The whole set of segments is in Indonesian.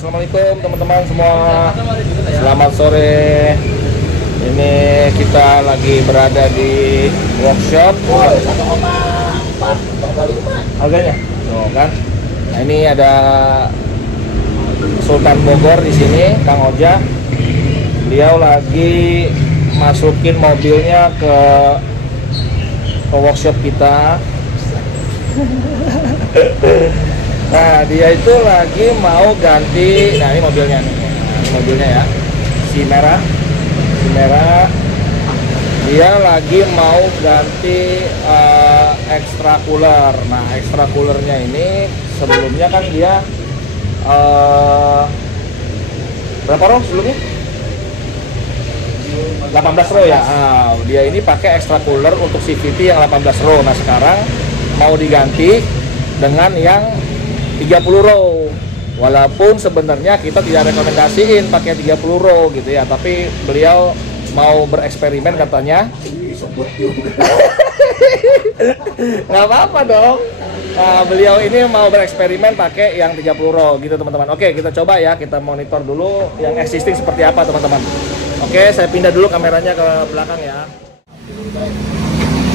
Assalamualaikum teman-teman semua. Selamat sore. Ini kita lagi berada di workshop. Harganya? Tuh kan. Nah, ini ada Sultan Bogor di sini, Kang Oja. Beliau lagi masukin mobilnya ke workshop kita. Nah, dia itu lagi mau ganti. Nah, ini mobilnya nih. Mobilnya ya. Si merah. Dia lagi mau ganti extra cooler. Nah, extra coolernya ini sebelumnya kan dia berapa row sebelumnya? 18 row ya. Nah, dia ini pakai extra cooler untuk CVT yang 18 row. Nah, sekarang mau diganti dengan yang 30 row. Walaupun sebenarnya kita tidak rekomendasiin pakai 30 row gitu ya, tapi beliau mau bereksperimen katanya. Nggak apa-apa dong. Nah, beliau ini mau bereksperimen pakai yang 30 row gitu teman-teman. Oke, kita coba ya, kita monitor dulu yang existing seperti apa teman-teman. Oke, saya pindah dulu kameranya ke belakang ya.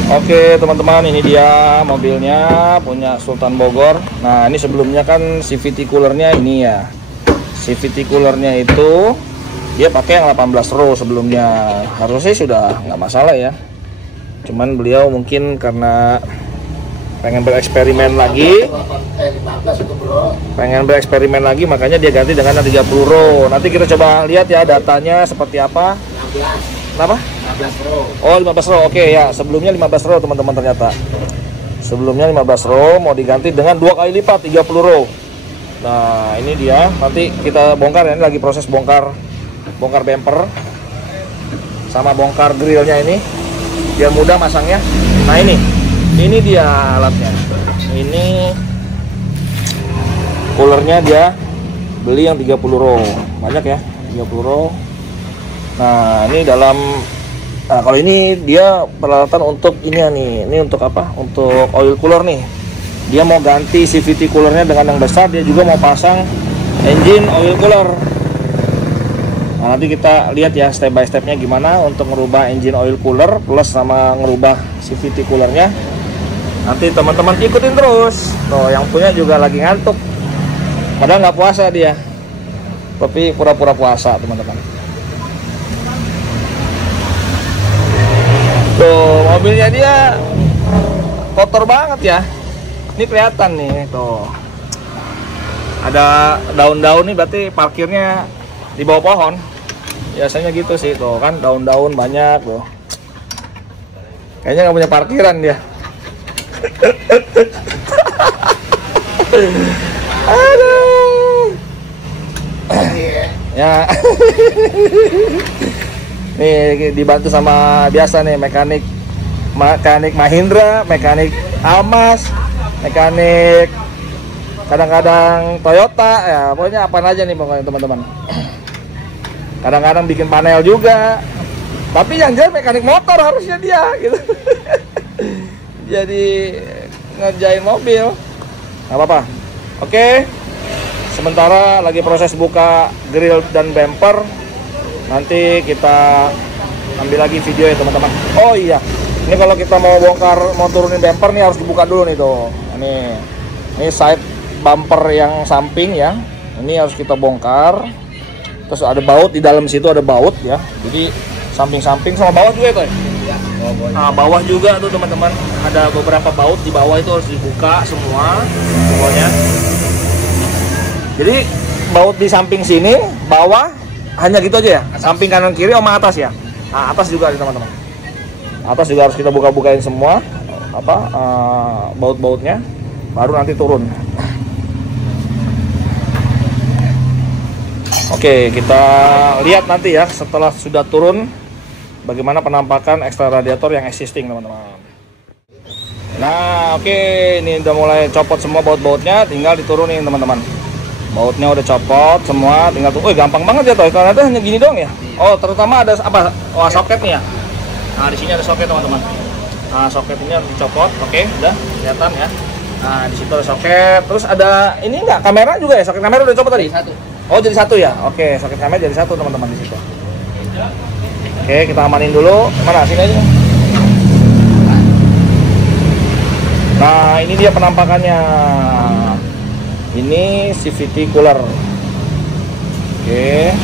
Oke teman-teman, ini dia mobilnya punya Sultan Bogor. Nah, ini sebelumnya kan CVT coolernya ini ya. CVT coolernya itu dia pakai yang 18 row sebelumnya. Harusnya sudah nggak masalah ya. Cuman beliau mungkin karena pengen bereksperimen lagi, makanya dia ganti dengan 30 row. Nanti kita coba lihat ya datanya seperti apa. Kenapa? 15 row. Oh, 15 row. Oke ya, sebelumnya 15 row teman-teman ternyata. Sebelumnya 15 row mau diganti dengan 2 kali lipat 30 row. Nah, ini dia. Nanti kita bongkar ya, ini lagi proses bongkar bumper sama bongkar grillnya ini biar mudah masangnya. Nah, ini dia alatnya. Ini coolernya dia beli yang 30 row. Banyak ya, 30 row. Nah, ini kalau ini dia peralatan untuk ini nih. Ini untuk apa? Untuk oil cooler nih. Dia mau ganti CVT coolernya dengan yang besar. Dia juga mau pasang engine oil cooler. Nah, nanti kita lihat ya step by stepnya gimana untuk merubah engine oil cooler plus sama ngerubah CVT coolernya. Nanti teman-teman ikutin terus. Tuh, yang punya juga lagi ngantuk. Padahal nggak puasa dia, tapi pura-pura puasa teman-teman. Tuh, mobilnya dia kotor banget ya. Ini kelihatan nih, tuh. Ada daun-daun nih, berarti parkirnya di bawah pohon. Biasanya gitu sih, tuh kan daun-daun banyak tuh. Kayaknya nggak punya parkiran dia. Aduh. Ya. Nih dibantu sama biasa nih mekanik Mahindra, mekanik Almas, mekanik kadang-kadang Toyota ya, pokoknya apa aja nih pokoknya teman-teman. Kadang-kadang bikin panel juga. Tapi yang jelas mekanik motor harusnya dia gitu. Jadi ngerjain mobil. Nggak apa-apa. Oke. Sementara lagi proses buka grill dan bumper. Nanti kita ambil lagi video ya teman-teman. Oh iya, ini kalau kita mau turunin bumper nih harus dibuka dulu nih tuh. Ini side bumper yang samping ya. Ini harus kita bongkar. Terus ada baut di dalam situ, ada baut ya. Jadi samping-samping sama bawah juga itu ya. Nah, bawah juga tuh teman-teman. Ada beberapa baut di bawah itu harus dibuka semuanya. Jadi baut di samping sini, bawah hanya gitu aja ya, samping kanan kiri sama atas ya. Nah, atas juga teman-teman. Atas juga harus kita buka-bukain semua baut-bautnya, baru nanti turun. Oke, kita lihat nanti ya setelah sudah turun bagaimana penampakan ekstra radiator yang existing teman-teman. Nah, oke, ini udah mulai copot semua baut-bautnya, tinggal diturunin teman-teman. Bautnya udah copot semua, tinggal tuh. Gampang banget ya toh, karena ada hanya gini doang ya. Oh, terutama ada apa? Oh, soket nih ya. Nah, di sini ada soket teman-teman. Nah, soket ini harus dicopot. Oke, udah kelihatan ya. Nah, di situ ada soket. Terus ada ini enggak kamera juga ya? Soket kamera udah copot tadi? Oh jadi satu ya? Oke, soket kamera jadi satu teman-teman di situ. Oke, kita amanin dulu. Mana sini aja. Nah ini dia penampakannya. Ini CVT cooler. Oke.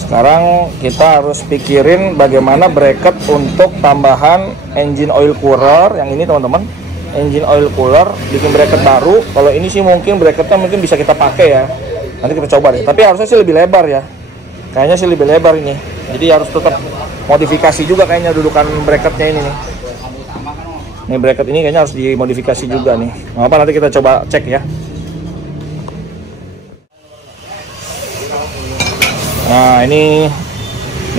Sekarang kita harus pikirin bagaimana bracket untuk tambahan engine oil cooler yang ini teman-teman. Engine oil cooler bikin bracket baru. Kalau ini sih mungkin bracketnya mungkin bisa kita pakai ya. Nanti kita coba deh. Tapi harusnya sih lebih lebar ya. Kayaknya sih lebih lebar ini. Jadi harus tetap modifikasi juga kayaknya dudukan bracketnya ini nih. Ini bracket ini kayaknya harus dimodifikasi juga nih. Nggak apa, nanti kita coba cek ya. Nah ini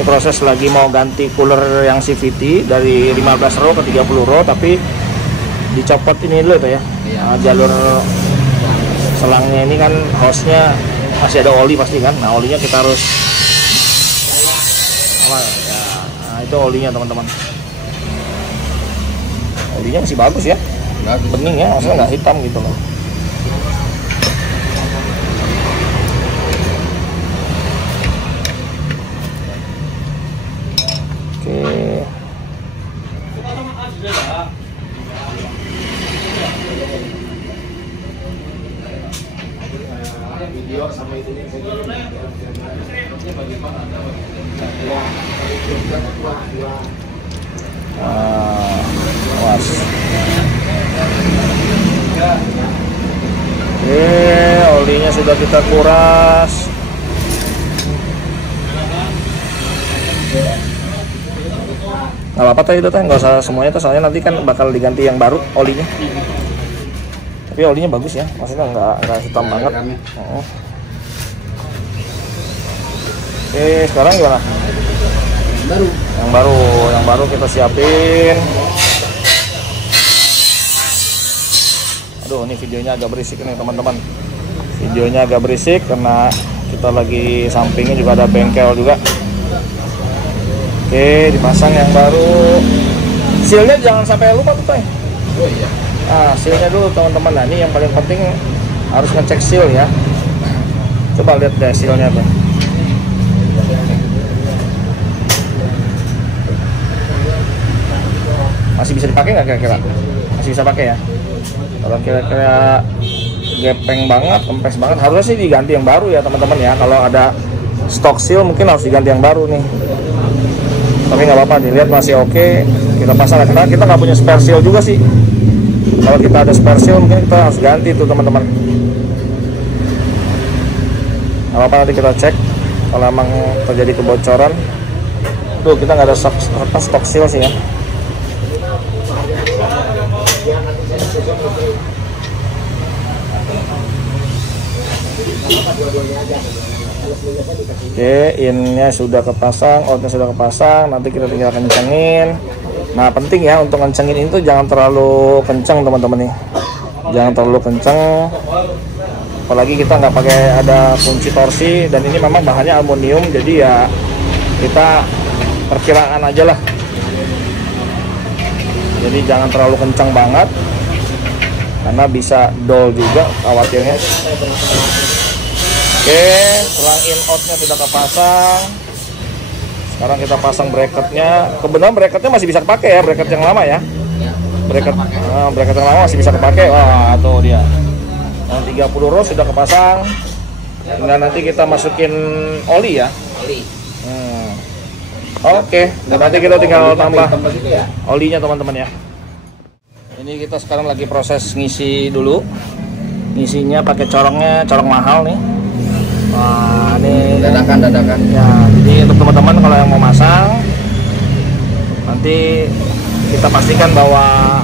proses lagi mau ganti cooler yang CVT dari 15 row ke 30 row, tapi dicopot ini dulu tuh ya. Nah, jalur selangnya ini kan hose-nya masih ada oli pasti kan. Nah olinya kita harus apa ya? Nah itu olinya teman-teman. Olinya masih bagus ya, bening ya, maksudnya nggak hitam gitu loh. Oke. Video sama itu was. Oke, olinya sudah kita kuras. Nggak apa-apa tadi itu teh, nggak usah semuanya tuh, soalnya nanti kan bakal diganti yang baru olinya. Tapi olinya bagus ya, maksudnya nggak hitam banget. Oke, sekarang gimana? Yang baru kita siapin. Aduh, ini videonya agak berisik nih teman-teman. Videonya agak berisik karena kita lagi sampingnya juga ada bengkel juga. Oke, dipasang yang baru. Sealnya jangan sampai lupa tuh, Tay. Oh iya. Nah, sealnya dulu teman-teman. Nah, ini yang paling penting harus ngecek seal ya. Coba lihat deh sealnya tuh. Masih bisa dipakai nggak kira-kira? Masih bisa pakai ya. Kalau kira-kira gepeng banget, kempes banget, harusnya sih diganti yang baru ya teman-teman ya. Kalau ada stock seal mungkin harus diganti yang baru nih. Tapi nggak apa-apa, dilihat masih oke, kita pasang. Karena kita nggak punya spare seal juga sih. Kalau kita ada spare seal mungkin kita harus ganti tuh teman-teman. Nggak apa-apa, nanti kita cek kalau emang terjadi kebocoran. Tuh kita nggak ada stock seal sih ya. Oke, innya sudah kepasang, outnya sudah kepasang, nanti kita tinggal kencengin. Nah penting ya untuk kencengin itu jangan terlalu kenceng teman-teman nih, jangan terlalu kenceng. Apalagi kita nggak pakai ada kunci torsi, dan ini memang bahannya aluminium, jadi ya kita perkiraan aja lah. Jadi jangan terlalu kencang banget, karena bisa dol juga khawatirnya. Oke, selang in outnya sudah kepasang. Sekarang kita pasang bracketnya. Kebetulan bracketnya masih bisa dipakai ya, bracket yang lama ya. Bracket yang lama masih bisa dipakai. Wah, tuh dia. Yang 30 row sudah kepasang. Tinggal nanti kita masukin oli ya. Oke, dan nanti kita tinggal tambah olinya teman-teman ya. Ini kita sekarang lagi proses ngisi dulu. Ngisinya pakai corong mahal nih. Wah, ini dadakan ya. Jadi untuk teman-teman kalau yang mau masang, nanti kita pastikan bahwa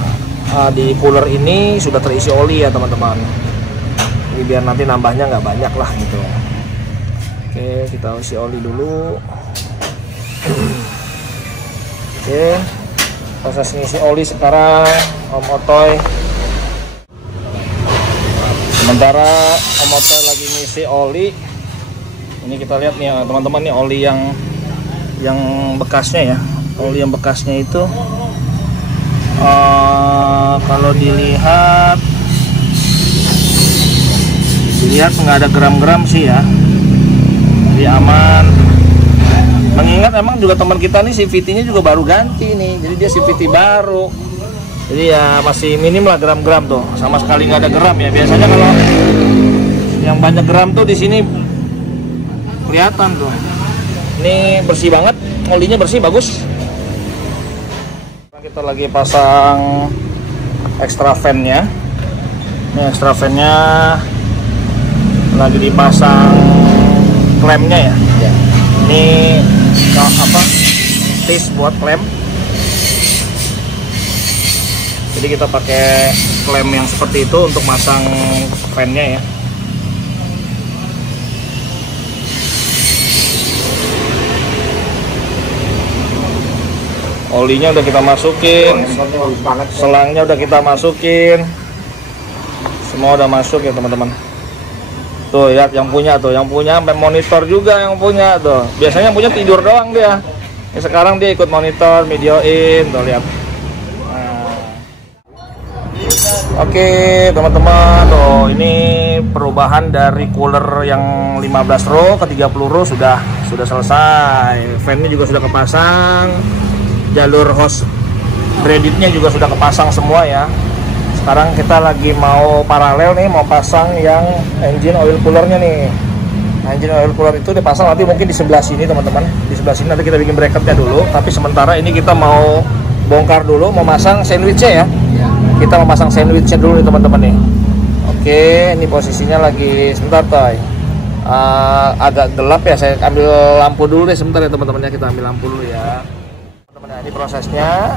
di cooler ini sudah terisi oli ya teman-teman. Ini biar nanti nambahnya nggak banyak lah gitu. Oke, kita isi oli dulu. Oke, proses ngisi oli sekarang Om Otoy. Sementara Om Otoy lagi ngisi oli. Ini kita lihat nih teman-teman, nih oli yang bekasnya ya. Oli yang bekasnya itu Kalau dilihat nggak ada gram-gram sih ya, jadi aman. Mengingat emang juga teman kita nih CVT-nya juga baru ganti nih, jadi dia CVT baru, jadi ya masih minim lah gram-gram tuh, sama sekali nggak ada gram ya. Biasanya kalau yang banyak gram tuh di sini kelihatan tuh. Ini bersih banget, olinya bersih, bagus. Kita lagi pasang extra fan-nya. Ini extra fan-nya lagi dipasang klemnya ya. Ini piece buat klem. Jadi kita pakai klem yang seperti itu untuk masang fan-nya ya. Olinya udah kita masukin, selangnya udah kita masukin, semua udah masuk ya teman-teman. Tuh lihat yang punya sampai monitor juga yang punya tuh. Biasanya yang punya tidur doang dia. Ya, sekarang dia ikut monitor, videoin, tuh lihat. Nah. Oke teman-teman, tuh ini perubahan dari cooler yang 15 row ke 30 row sudah selesai. Fan-nya juga sudah kepasang. Jalur hose braidednya juga sudah kepasang semua ya. Sekarang kita lagi mau paralel nih, mau pasang yang engine oil coolernya nih. Nah, engine oil cooler itu dipasang nanti mungkin di sebelah sini teman-teman. Di sebelah sini nanti kita bikin bracketnya dulu. Tapi sementara ini kita mau bongkar dulu, mau masang sandwichnya ya. Kita mau pasang sandwichnya dulu nih teman-teman nih. Oke, ini posisinya lagi sebentar Toy. Agak gelap ya, saya ambil lampu dulu deh sebentar ya teman-teman ya. Kita ambil lampu dulu ya. Nah, ini prosesnya,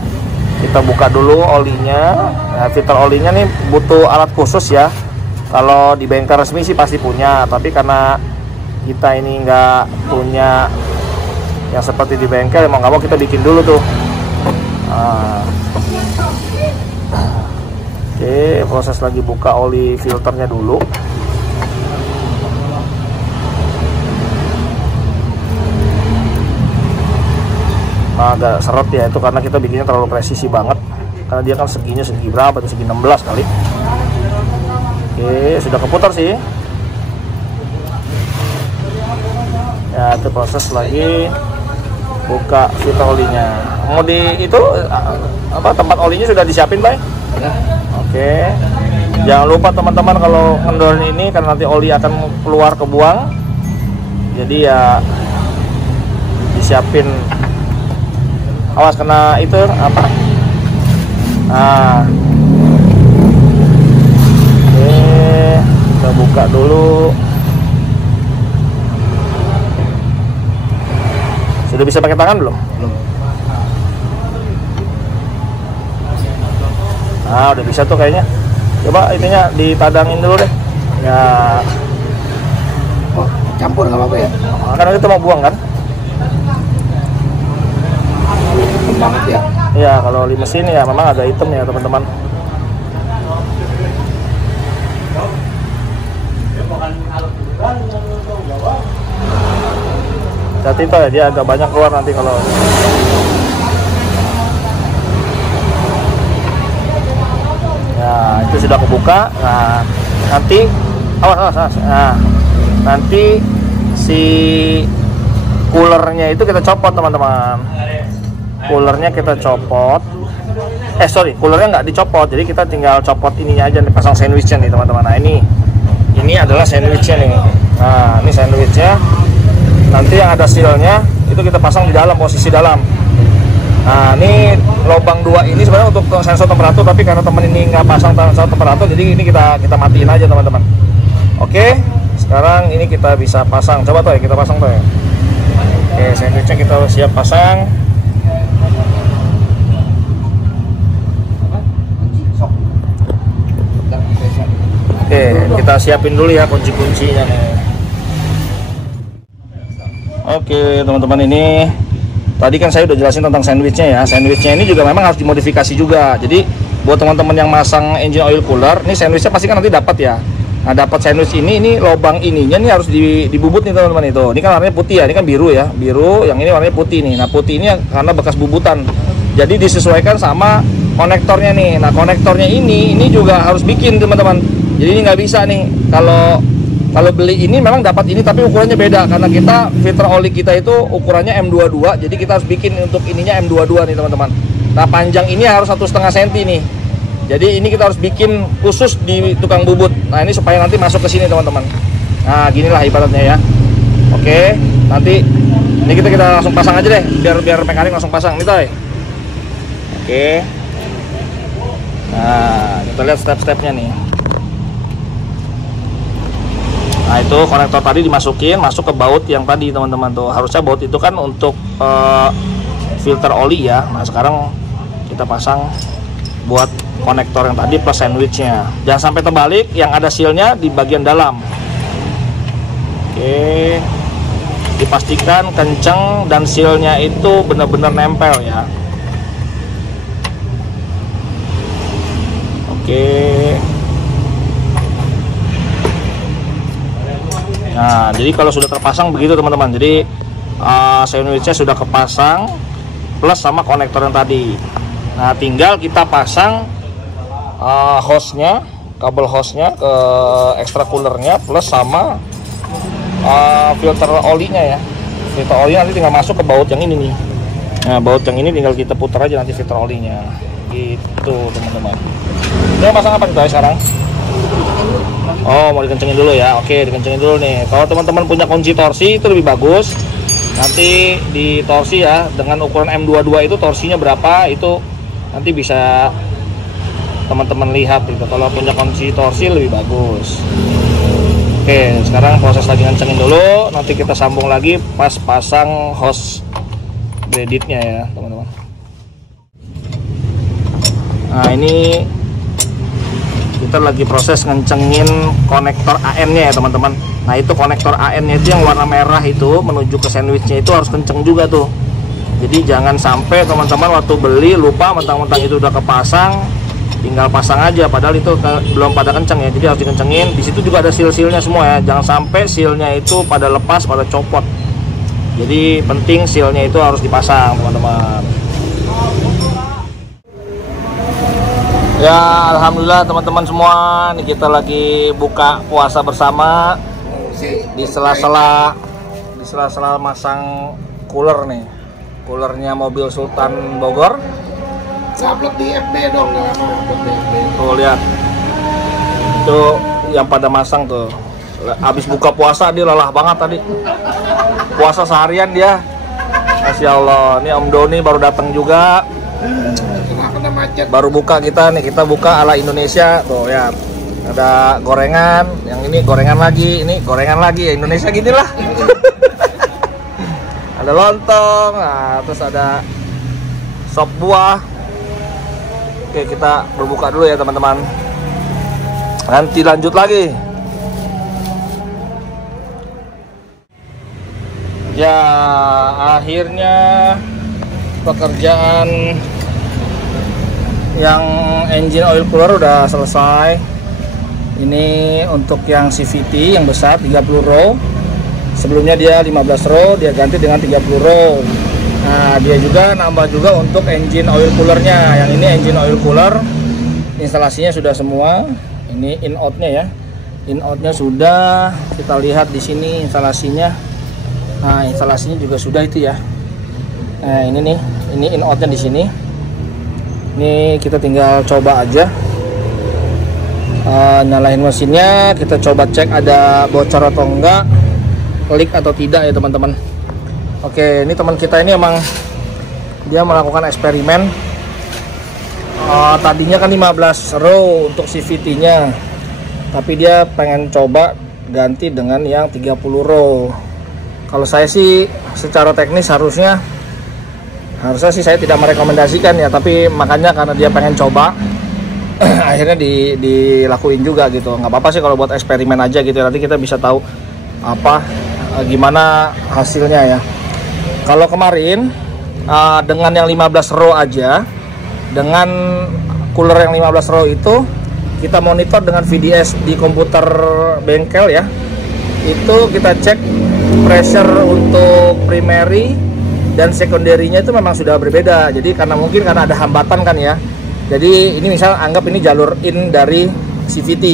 kita buka dulu olinya. Nah, filter olinya nih butuh alat khusus ya. Kalau di bengkel resmi sih pasti punya, tapi karena kita ini nggak punya yang seperti di bengkel, mau nggak mau kita bikin dulu tuh. Oke, proses lagi buka oli filternya dulu. Agak seret ya, itu karena kita bikinnya terlalu presisi banget, karena dia kan segi berapa tuh, segi 16 kali. Oke, sudah keputar sih ya. Itu proses lagi buka filter olinya. Mau di itu tempat olinya sudah disiapin Bay? Oke, jangan lupa teman-teman kalau ngendorin ini, karena nanti oli akan keluar kebuang, jadi ya disiapin. Awas kena itu apa? Nah, oke, kita buka dulu. Sudah bisa pakai tangan belum? Belum. Nah, udah bisa tuh kayaknya. Coba itunya ditadangin dulu deh. Ya. Oh, campur nggak apa-apa ya? Karena kita mau buang kan? Banget ya. Iya, kalau di mesin ya memang agak hitam ya teman-teman. Hati itu ya, dia agak banyak keluar nanti kalau. Ya, itu sudah kebuka. Nah, nanti awas. Nah, nanti si coolernya itu kita copot teman-teman. Coolernya kita copot. Coolernya nggak dicopot, jadi kita tinggal copot ininya aja, dipasang sandwichnya nih teman-teman. Nah, ini adalah sandwichnya nih. Nah, ini sandwichnya. Nanti yang ada sealnya itu kita pasang di dalam, posisi dalam. Nah, ini lubang 2 ini sebenarnya untuk sensor temperatur, tapi karena teman ini nggak pasang sensor temperatur, jadi ini kita matiin aja teman-teman. Oke, sekarang ini kita bisa pasang. Coba tuh ya, kita pasang tuh ya. Oke, sandwichnya kita siap pasang. Oke, kita siapin dulu ya kunci-kuncinya nih. Oke, teman-teman, ini tadi kan saya udah jelasin tentang sandwichnya ya. Sandwichnya ini juga memang harus dimodifikasi juga. Jadi buat teman-teman yang masang engine oil cooler, ini sandwichnya pasti kan nanti dapat ya. Nah, dapat sandwich ini lubang ininya nih harus dibubut nih teman-teman itu. Ini kan warnanya putih ya, ini kan biru ya, biru. Yang ini warnanya putih nih. Nah, putih ini karena bekas bubutan. Jadi disesuaikan sama konektornya nih. Nah konektornya ini juga harus bikin teman-teman. Jadi ini nggak bisa nih kalau beli ini memang dapat ini tapi ukurannya beda karena kita filter oli kita itu ukurannya M22. Jadi kita harus bikin untuk ininya M22 nih teman-teman. Nah panjang ini harus 1,5 cm nih. Jadi ini kita harus bikin khusus di tukang bubut. Nah ini supaya nanti masuk ke sini teman-teman. Nah ginilah ibaratnya ya. Oke, nanti ini kita langsung pasang aja deh, biar mekanik langsung pasang nih Toy. Oke. Nah, kita lihat step-stepnya nih. Nah, itu konektor tadi dimasukin, masuk ke baut yang tadi teman-teman tuh. Harusnya baut itu kan untuk filter oli ya. Nah, sekarang kita pasang buat konektor yang tadi plus sandwichnya. Jangan sampai terbalik, yang ada sealnya di bagian dalam. Oke. Dipastikan kenceng dan sealnya itu benar-benar nempel ya. Oke. Nah jadi kalau sudah terpasang begitu teman-teman, jadi sandwichnya sudah kepasang plus sama konektor yang tadi. Nah tinggal kita pasang hostnya, kabel hostnya ke extra coolernya plus sama filter olinya ya. Filter oli nanti tinggal masuk ke baut yang ini nih. Nah baut yang ini tinggal kita putar aja nanti filter olinya gitu teman-teman. Udah pasang apa kita sekarang? Oh mau dikencengin dulu ya. Oke dikencengin dulu nih. Kalau teman-teman punya kunci torsi itu lebih bagus. Nanti di torsi ya dengan ukuran M22 itu torsinya berapa itu nanti bisa teman-teman lihat gitu. Kalau punya kunci torsi lebih bagus. Oke, sekarang proses lagi ngencengin dulu, nanti kita sambung lagi pas pasang hose braidednya ya, teman-teman. Nah, ini kita lagi proses ngencengin konektor AN-nya ya, teman-teman. Nah, itu konektor AN-nya itu yang warna merah itu menuju ke sandwichnya itu harus kenceng juga tuh. Jadi jangan sampai teman-teman waktu beli lupa mentang-mentang itu udah kepasang, tinggal pasang aja padahal itu belum pada kenceng ya. Jadi harus dikencengin. Di situ juga ada seal-sealnya semua ya, jangan sampai sealnya itu pada lepas, pada copot. Jadi penting sealnya itu harus dipasang teman-teman. Ya alhamdulillah teman-teman semua, nih kita lagi buka puasa bersama di sela-sela masang cooler nih, coolernya mobil Sultan Bogor. Upload di FB dong, nggak lama upload di FB. Tuh lihat, itu yang pada masang tuh. Habis buka puasa dia lelah banget tadi. Puasa seharian dia. Masya Allah, ini Om Doni baru datang juga. Kenapa macet? Baru buka kita nih, kita buka ala Indonesia tuh ya. Ada gorengan, yang ini gorengan lagi, ini gorengan lagi. Indonesia gini lah. Ada lontong, nah, terus ada sop buah. Oke, kita berbuka dulu ya teman-teman. Nanti lanjut lagi. Ya, akhirnya pekerjaan yang engine oil cooler udah selesai. Ini untuk yang CVT yang besar 30 row. Sebelumnya dia 15 row, dia ganti dengan 30 row. Nah, dia juga nambah juga untuk engine oil coolernya. Yang ini engine oil cooler, instalasinya sudah semua. Ini in outnya ya, in outnya sudah. Kita lihat di sini instalasinya. Nah, instalasinya juga sudah itu ya. Nah, ini nih, ini in outnya di sini. Ini kita tinggal coba aja. Nyalain mesinnya, kita coba cek ada bocor atau enggak, leak atau tidak ya teman-teman. Oke, ini teman kita ini emang dia melakukan eksperimen. Tadinya kan 15 row untuk CVT-nya, tapi dia pengen coba ganti dengan yang 30 row. Kalau saya sih secara teknis harusnya sih saya tidak merekomendasikan ya, tapi makanya karena dia pengen coba akhirnya dilakuin juga gitu. Nggak apa-apa sih kalau buat eksperimen aja gitu, nanti kita bisa tahu gimana hasilnya ya. Kalau kemarin dengan yang 15 row aja, dengan cooler yang 15 row itu kita monitor dengan VDS di komputer bengkel ya. Itu kita cek pressure untuk primary dan sekunderinya itu memang sudah berbeda. Jadi karena ada hambatan kan ya. Jadi ini misal anggap ini jalur in dari CVT.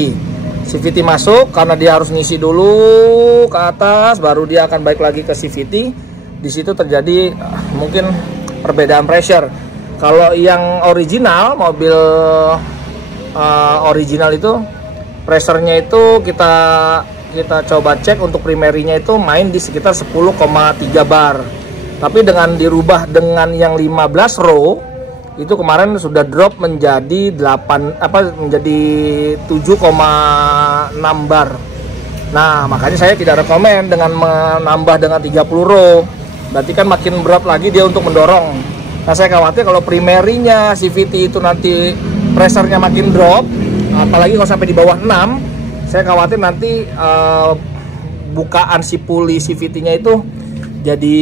CVT masuk karena dia harus ngisi dulu ke atas, baru dia akan balik lagi ke CVT. Di situ terjadi mungkin perbedaan pressure. Kalau yang original, mobil original itu pressure-nya itu kita coba cek untuk primerinya itu main di sekitar 10,3 bar. Tapi dengan dirubah dengan yang 15 row itu kemarin sudah drop menjadi 7,6 bar. Nah, makanya saya tidak rekomen dengan menambah dengan 30 row. Berarti kan makin berat lagi dia untuk mendorong. Nah, saya khawatir kalau primerinya CVT itu nanti pressure-nya makin drop, apalagi kalau sampai di bawah 6, saya khawatir nanti bukaan si puli CVT-nya itu jadi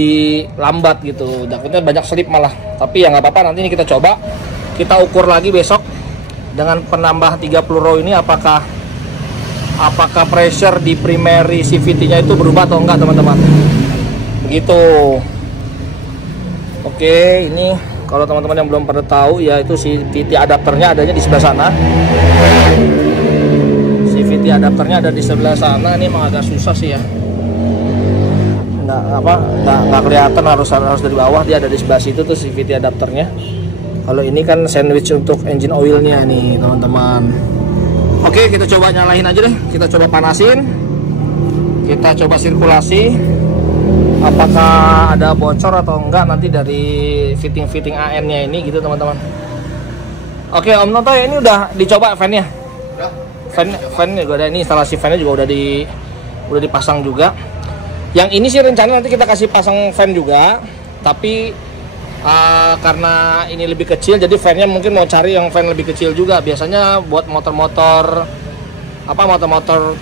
lambat gitu. Takutnya banyak slip malah. Tapi ya nggak apa-apa, nanti ini kita coba. Kita ukur lagi besok dengan penambah 30 row ini apakah pressure di primary CVT-nya itu berubah atau enggak, teman-teman. Begitu. Oke, ini kalau teman-teman yang belum pada tahu ya, itu CVT adapternya adanya di sebelah sana. CVT adapternya ada di sebelah sana. Ini emang agak susah sih ya. Nggak kelihatan, harus dari bawah. Dia ada di sebelah situ tuh CVT adapternya. Kalau ini kan sandwich untuk engine oilnya nih, teman-teman. Oke, kita coba nyalain aja deh. Kita coba panasin. Kita coba sirkulasi. Apakah ada bocor atau enggak nanti dari fitting AN-nya ini gitu, teman-teman. Oke, Om Noto, ini udah dicoba fan-nya. Fan-nya juga ada, ini instalasi fan-nya juga udah dipasang juga. Yang ini sih rencana nanti kita kasih pasang fan juga, tapi karena ini lebih kecil, jadi fan-nya mungkin mau cari yang fan lebih kecil juga. Biasanya buat motor-motor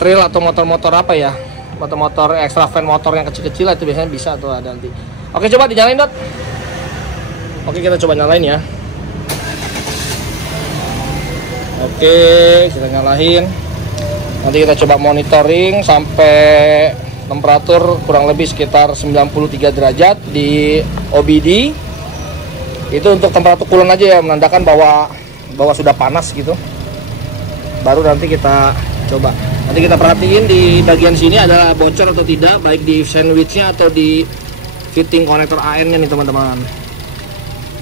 trail atau motor-motor apa ya, motor extra fan motor yang kecil-kecil itu biasanya bisa tuh ada nanti. Oke, coba dinyalain, Dot. Oke, kita coba nyalain ya. Oke, kita nyalain. Nanti kita coba monitoring sampai temperatur kurang lebih sekitar 93 derajat di OBD. Itu untuk temperatur coolant aja ya, menandakan bahwa sudah panas gitu. Baru nanti kita coba. Nanti kita perhatiin di bagian sini ada bocor atau tidak, baik di sandwichnya atau di fitting konektor AN-nya nih, teman-teman.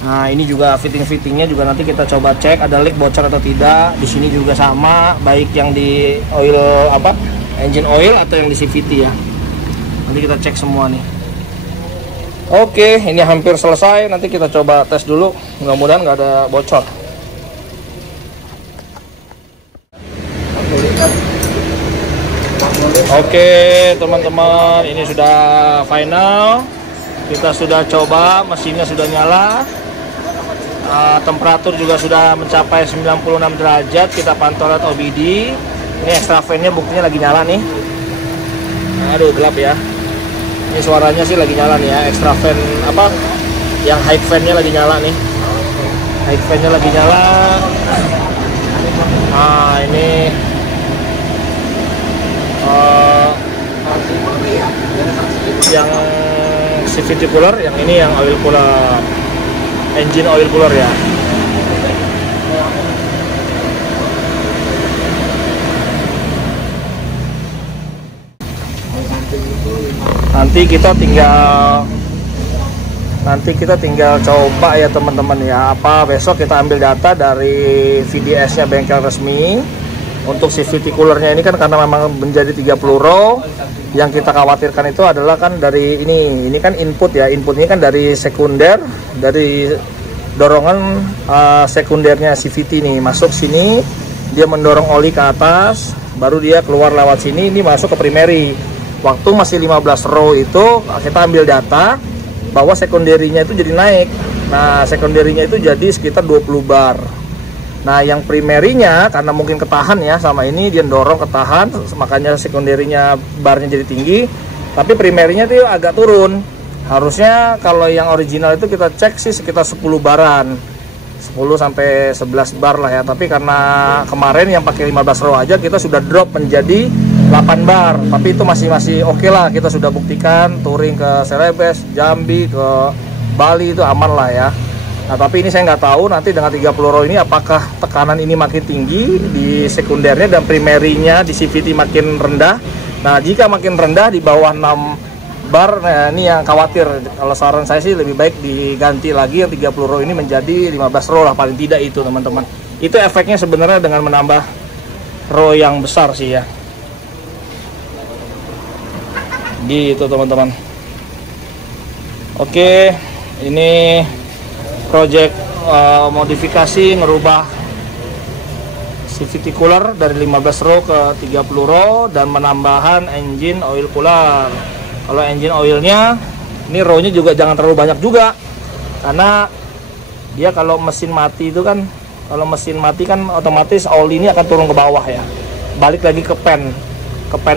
Nah, ini juga fittingnya juga nanti kita coba cek ada leak, bocor atau tidak. Di sini juga sama, baik yang di oil engine oil atau yang di CVT ya. Nanti kita cek semua nih. Oke, ini hampir selesai. Nanti kita coba tes dulu. Mudah-mudahan nggak ada bocor. Oke, teman-teman, ini sudah final. Kita sudah coba, mesinnya sudah nyala. Temperatur juga sudah mencapai 96 derajat. Kita pantau lihat OBD. Ini extra fan-nya buktinya lagi nyala nih. Aduh, gelap ya. Ini suaranya sih lagi nyala nih ya. Extra fan yang high fan-nya lagi nyala nih. High fan-nya lagi nyala. Nah, ini yang CVT cooler, yang ini yang oil cooler, engine oil cooler ya. Nanti kita tinggal coba ya, teman-teman ya. Besok kita ambil data dari VDS-nya bengkel resmi. Untuk CVT coolernya ini kan karena memang menjadi 30 row, yang kita khawatirkan itu adalah kan dari ini kan input ya. Input ini kan dari sekunder, dari dorongan sekundernya CVT nih masuk sini, dia mendorong oli ke atas, baru dia keluar lewat sini, ini masuk ke primary. Waktu masih 15 row itu kita ambil data bahwa sekunderinya itu jadi naik. Nah, sekunderinya itu jadi sekitar 20 bar. Nah, yang primerinya karena mungkin ketahan ya sama ini, dia dorong ketahan, makanya sekunderinya barnya jadi tinggi. Tapi primerinya itu agak turun. Harusnya kalau yang original itu kita cek sih sekitar 10 baran, 10 sampai 11 bar lah ya. Tapi karena kemarin yang pakai 15 row aja kita sudah drop menjadi 8 bar. Tapi itu masih oke lah. Kita sudah buktikan touring ke Celebes, Jambi, ke Bali itu aman lah ya. Nah tapi ini saya nggak tahu nanti dengan 30 row ini apakah tekanan ini makin tinggi di sekundernya dan primerinya di CVT makin rendah. Nah jika makin rendah di bawah 6 bar, nah ini yang khawatir. Kalau saran saya sih lebih baik diganti lagi yang 30 row ini menjadi 15 row lah paling tidak itu teman-teman. Itu efeknya sebenarnya dengan menambah row yang besar sih ya. Gitu teman-teman. Oke, ini project modifikasi ngerubah CVT cooler dari 15 row ke 30 row dan menambahkan engine oil cooler. Kalau engine oilnya ini row-nya juga jangan terlalu banyak juga, karena dia kalau mesin mati itu kan, kalau mesin mati kan otomatis oli ini akan turun ke bawah ya, balik lagi ke pen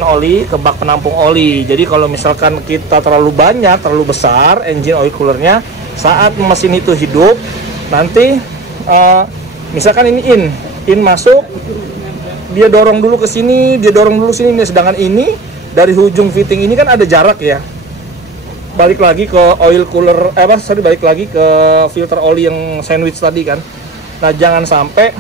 oli, ke bak penampung oli. Jadi kalau misalkan kita terlalu banyak, terlalu besar engine oil coolernya, saat mesin itu hidup nanti misalkan ini in masuk, dia dorong dulu ke sini, dia dorong dulu sini, sedangkan ini dari ujung fitting ini kan ada jarak ya, balik lagi ke oil cooler balik lagi ke filter oli yang sandwich tadi kan. Nah jangan sampai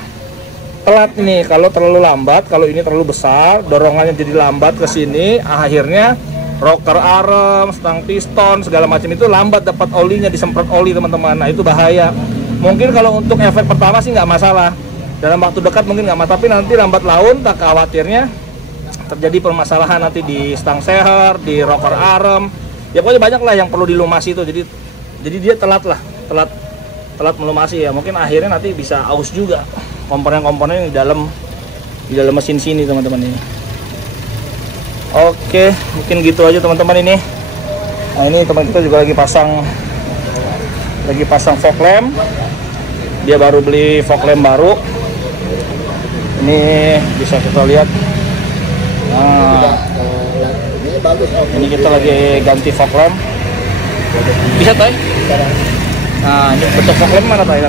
telat nih kalau terlalu lambat. Kalau ini terlalu besar, dorongannya jadi lambat ke sini, akhirnya rocker arm, stang piston segala macam itu lambat dapat olinya, disemprot oli teman-teman. Nah itu bahaya. Mungkin kalau untuk efek pertama sih nggak masalah, dalam waktu dekat mungkin nggak masalah, tapi nanti lambat laun tak khawatirnya terjadi permasalahan nanti di stang seher, di rocker arm, ya pokoknya banyak lah yang perlu dilumasi itu. Jadi dia telat melumasi ya, mungkin akhirnya nanti bisa aus juga komponen-komponen di dalam mesin sini teman-teman ini. Oke, mungkin gitu aja teman-teman ini. Nah ini teman kita juga lagi pasang fog lamp. Dia baru beli fog lamp baru. Ini bisa kita lihat. Nah, ini kita lagi ganti fog lamp. Bisa Tay? Nah ini bentuk fog lamp mana Tay?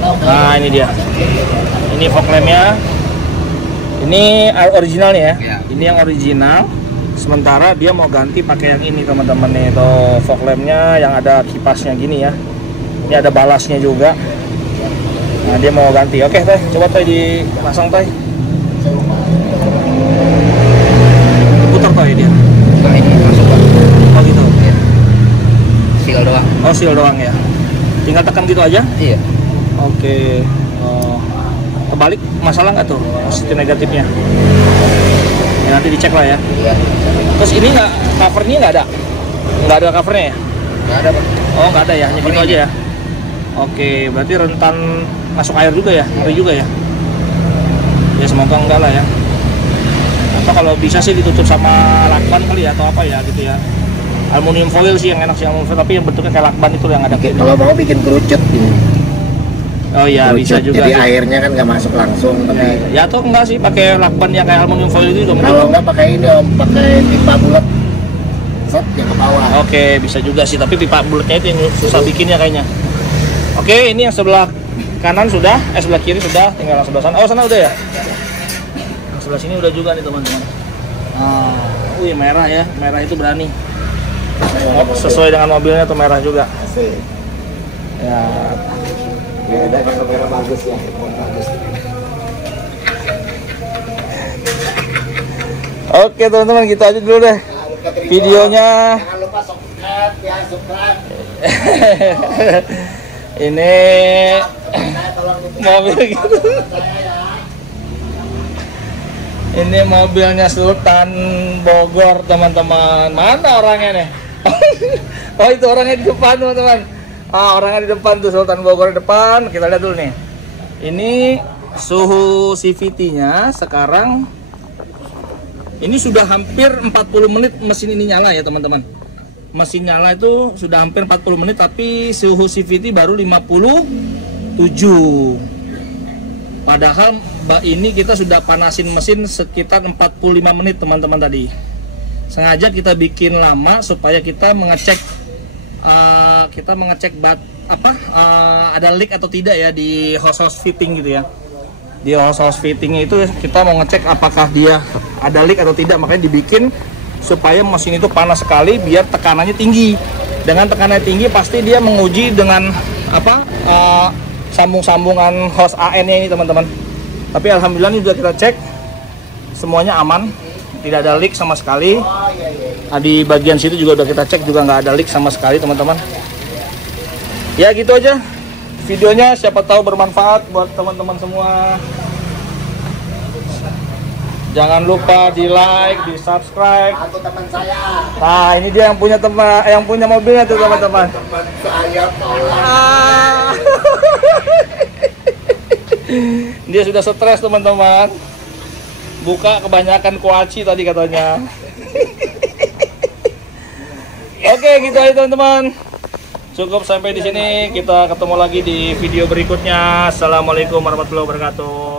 Nah ini dia. Ini fog lampnya. Ini originalnya ya. Ini yang original. Sementara dia mau ganti pakai yang ini teman-teman nih. Tuh fog lampnya yang ada kipasnya gini ya. Ini ada balasnya juga. Nah dia mau ganti. Oke Tay, coba Tay dipasang Tay. Putar Tay dia. Nah ini masuk Pak. Oh gitu. Iya. Seal doang. Oh seal doang ya. Tinggal tekan gitu aja. Iya. Oke. Kebalik masalah nggak tuh positif negatifnya? Ya, nanti dicek lah ya. Iya. Terus ini covernya nggak ada covernya ya? Nggak ada Pak. Oh nggak ada ya, hanya gitu aja ya. Oke, berarti rentan masuk air juga ya, ngeri juga ya. Ya semoga enggak lah ya. Atau kalau bisa sih ditutup sama lakban kali ya, atau apa ya gitu ya. Aluminium foil sih yang enak sih, aluminium foil, tapi yang bentuknya kayak lakban itu yang ada. Kalau mau bikin kerucut ini. Oh iya bisa juga. Jadi sih. airnya kan nggak masuk langsung, tapi Ya atau enggak sih pakai lakban yang kayak aluminium foil itu juga. kalau nggak pakai ini Om, pakai pipa bulat, set yang ke bawah. Oke, bisa juga sih, tapi pipa bulatnya itu yang susah bikinnya kayaknya. Oke, ini yang sebelah kanan sudah, sebelah kiri sudah, tinggal yang sebelah sana. Oh, sana udah ya? Yang sebelah sini udah juga nih, teman-teman. Nah, wih merah ya, merah itu berani. Oh, sesuai dengan mobilnya tuh merah juga. Asik. Ya, Beda kalau merah bagus ya, bagus. oke teman-teman, gitu aja dulu deh videonya. Jangan lupa subscribe ya, subscribe. Ini mobil gitu. Ini mobilnya Sultan Bogor teman-teman. Mana orangnya nih? Oh itu orangnya di depan teman-teman. Orangnya di depan tuh, Sultan Bogor di depan. Kita lihat dulu nih. Ini suhu CVT-nya sekarang. Ini sudah hampir 40 menit mesin ini nyala ya teman-teman. Mesin nyala itu sudah hampir 40 menit, tapi suhu CVT baru 57. Padahal ini kita sudah panasin mesin sekitar 45 menit teman-teman tadi. Sengaja kita bikin lama supaya kita mengecek ada leak atau tidak ya di hose fitting gitu ya. Di hose fittingnya itu kita mau ngecek apakah dia ada leak atau tidak, makanya dibikin supaya mesin itu panas sekali biar tekanannya tinggi. Dengan tekanan tinggi pasti dia menguji dengan apa sambung-sambungan hose AN-nya ini teman-teman. Tapi alhamdulillah ini sudah kita cek semuanya aman, tidak ada leak sama sekali. Di bagian situ juga udah kita cek juga nggak ada leak sama sekali teman-teman. Ya gitu aja videonya, siapa tahu bermanfaat buat teman-teman semua. Jangan lupa di like, di subscribe. Aku teman saya. Nah ini dia yang punya yang punya mobilnya tuh teman-teman. Teman saya tolong. Dia sudah stres teman-teman. Buka kebanyakan kuaci tadi katanya. Oke gitu aja teman-teman. Cukup sampai di sini. Kita ketemu lagi di video berikutnya. Assalamualaikum warahmatullahi wabarakatuh.